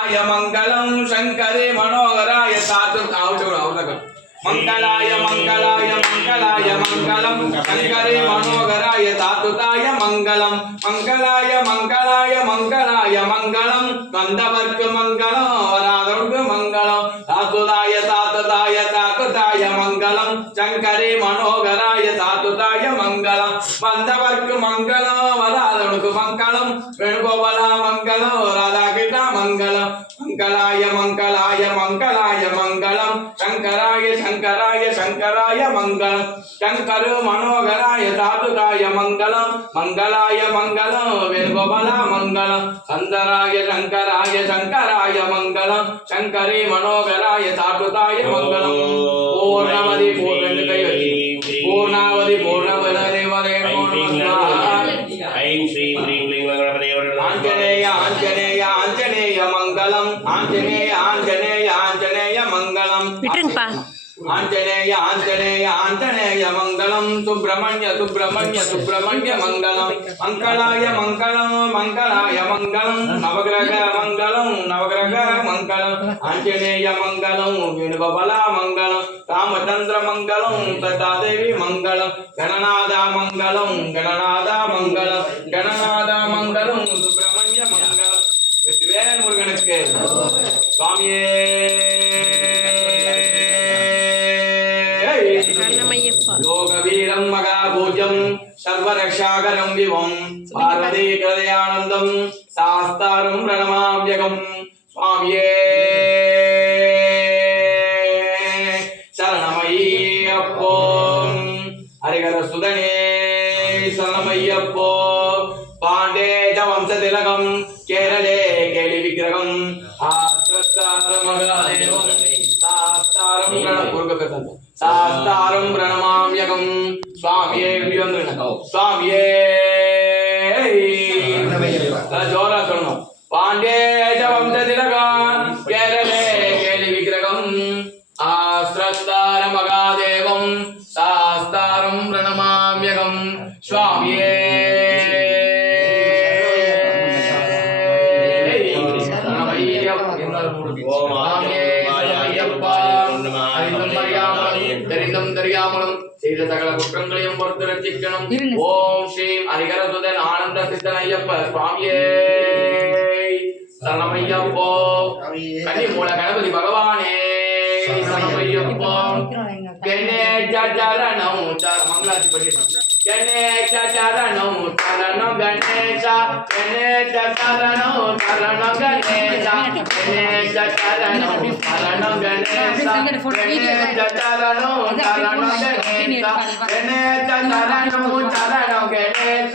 मंगलम शंकरे मनोहराय साधु मंगलाय मंगलाय मंगलाय मंगलम शंकरे मनोहराय साधुताय मंगलम मंगलाय मंगलाय मंगलाय मंगलम गंधवर्ग मंगलम वरादुर्ग मंगलम साधुताय साधुताय साधुताय मंगलम शंकरे मनोहराय साधुताय मंगलम गंधवर्ग मंगलम वरादुर्ग मंगलम वेणुगोपाल मंगलम राधा कृष्ण मंगलम मंगलाय मंगलाय मंगलाय मंगलम शंकराय शंकराय शंकराय मंगलम शंकर मनोहराय साधुताय मंगलम मंगलाय मंगलम वेणुगोपाल मंगलम सुंदराय शंकराय शंकराय मंगलम शंकरे मनोहराय साधुताय मंगलम पूर्णमदि पूर्णावधि पूर्णवदे ऐं श्रीं ह्रीं क्लीं आंजनेय आंजनेय आंजनेय मंगलम आंजनेय आंजनेय आंजनेय मंगलम आंजनेय आंजनेय आंजनेय मंगलम सुब्रह्मण्य सुब्रह्मण्य सुब्रह्मण्य मंगलम मंगलाय मंगलम मंगलाय मंगलम नवग्रह मंगलम नवग्रह मंगलम आंजनेय मंगलम वेणुगोपाल मंगलम रामचंद्र मंगलम सदादेवी मंगलम गणनाथ मंगलम गणनाथ मंगलम गणनाथ मंगलम सुब्रह्मण्य मंगलम வெற்றிவேல் முருகனுக்கு சுவாமியே योगवीरं महाभुजं सर्वरक्षाकरं विभुं पार्वती हृदयानन्दं शास्तारं प्रणमाम्यहं स्वामिये शरणमय्यप्पो हरिहरसुधने शरणमय्यप्पो पाण्डेय वंशतिलकं केरले केलिविग्रहं आश्रत्तारमगादेवं शास्तारं प्रणपूर्वकं शास्तारं प्रणमाम्यहं स्वामिये स्वामिये जोरा सुनो पाण्डेय वंशतिलकं केरले केलिविग्रहं आश्रत्तारमगादेवं शास्तारं प्रणमाम्यहं स्वामिये சகல குற்றங்களையும் பொறுத்து ரட்சிக்கணும். ஓம் ஸ்ரீம் ஹரிஹரசுதன் ஆனந்த சித்தன் ஐயப்ப சுவாமியே சரணமையப்போ. கன்னி மூல கணபதி பகவானே சரணமையப்போ. கணேச சரணம் மங்களாட்சி பண்ணிட்டோம். கணேச சரணம் சரணம் கணேச கணேச சரணம் சரணம் கணேச கணேச சரணம் சரணம் கணேச கணேச சரணம் சரணம் கணேச கணேச சரணம் சரணம் கணேச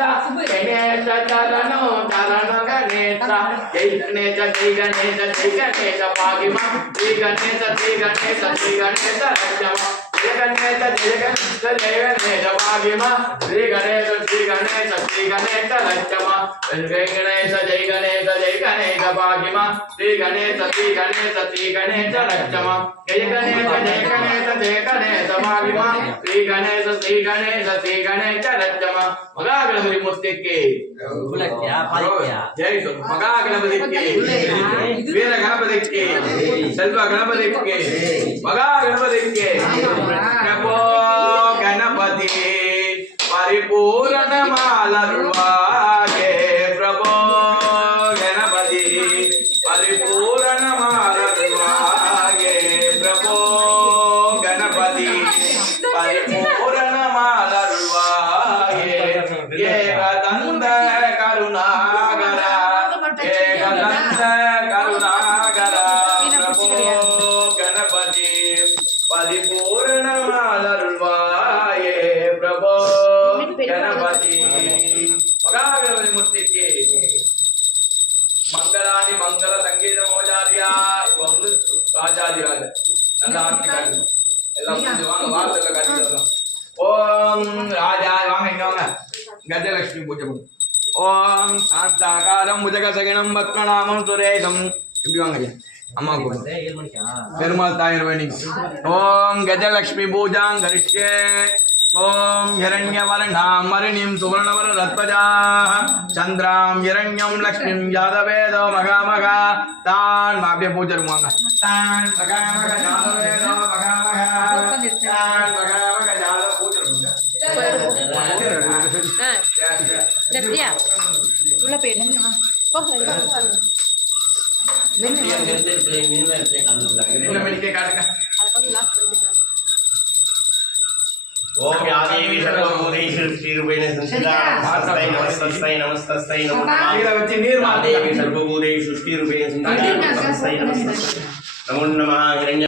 கணேச சரணம் சரணம் கணேச ஜெய் கணேச ஜெய் கணேச ஜெய் கணேச பாகிமா ஸ்ரீ கணேச ஸ்ரீ கணேச ஸ்ரீ கணேச ரட்சமா जय गणेश भाग्यमा श्री गणेश श्री गणेश श्री गणेश लक्ष्मा जय गणेश जय गणेश जय गणेश भाग्यमा श्री गणेश श्री गणेश श्री गणेश लक्ष्मा जय गणेश जय गणेश जय गणेश भाग्यमा श्री गणेश श्री गणेश श्री गणेश लक्ष्मा मगा गणपति मूर्ति के जय मगा गणपति के वीर गणपति के सेल्व गणपति के मगा गणपति के प्रभो गणपति परिपूर्ण मालरुवागे प्रभो गणपति परिपूर्ण मालरुवागे प्रभो गणपति परिपूर्ण मालरुवागे एकदंत करुणाकर एकदंत करुणाकर प्रभो गणपति परिपूर्ण मालरुवाये प्रभो गणपति मगागणपति मूर्ति के मंगलानि मंगल संगीत मोजारिया இப்போ வந்து ராஜாதிராஜ நல்ல ஆட்சி காட்டுங்க எல்லாம் கொஞ்சம் வாங்க வாசல்ல காட்டிடலாம் ஓம் ராஜா வாங்க இங்க வாங்க கஜலட்சுமி பூஜை பண்ணு ஓம் சாந்தாகாரம் புஜகசகினம் பத்மநாமம் சுரேகம் இப்படி வாங்க ஐயா अम्मा को பெருமாள் தாயர் வேணிங்க ஓம் கஜலட்சுமி பூஜாங் கரிஷ்யே ओम हिरण्यवर्णां मणिं सुवर्णवररत्पजाः चंद्रां हिरण्यं लक्ष्मीं यादवेदो मगामगा तान् माप्य पूजरुमांगा तान् मगामगा यादवेदो मगामगा तान् मगामगा यादव पूजरुमांगा சரியா உள்ள போயிடு ओम या देवी सर्वभूतेषु श्रीरूपेण संस्थिता नमस्तस्यै नमस्तस्यै नमस्तस्यै नमो नमः या देवी सर्वभूतेषु श्रीरूपेण संस्थिता नमस्तस्यै नमस्तस्यै नमो नमः हिरण्य